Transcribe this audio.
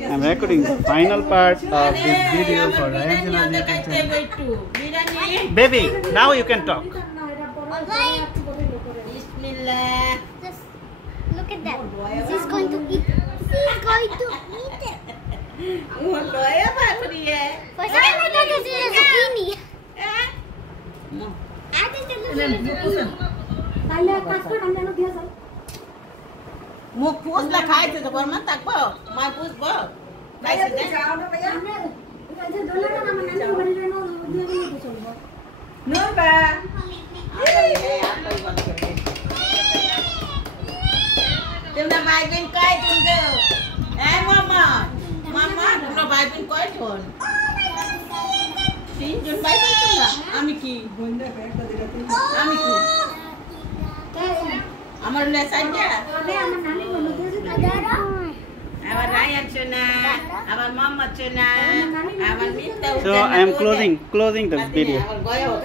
I'm recording the final part of this video for Ryan. Baby, now you can talk. Bismillah. Just look at that. She's going to eat. She's going to eat it. For some reason, I thought this is a zucchini. I think it looks like a zucchini. Một phút là khai từ từ mắt tắc bơ, mai phút bơ. Đây là đấy. Nước bà. Chúng ta bài bên cây chúng kêu. Ê mama, mama chúng ta bài bên cây thôi. Tin chúng bài bên chúng là amiki. Amiki. Amar lesan ya. Our Ryan Chuna, our Mama Chuna, our Mito. So I am closing this video. Our Goyo.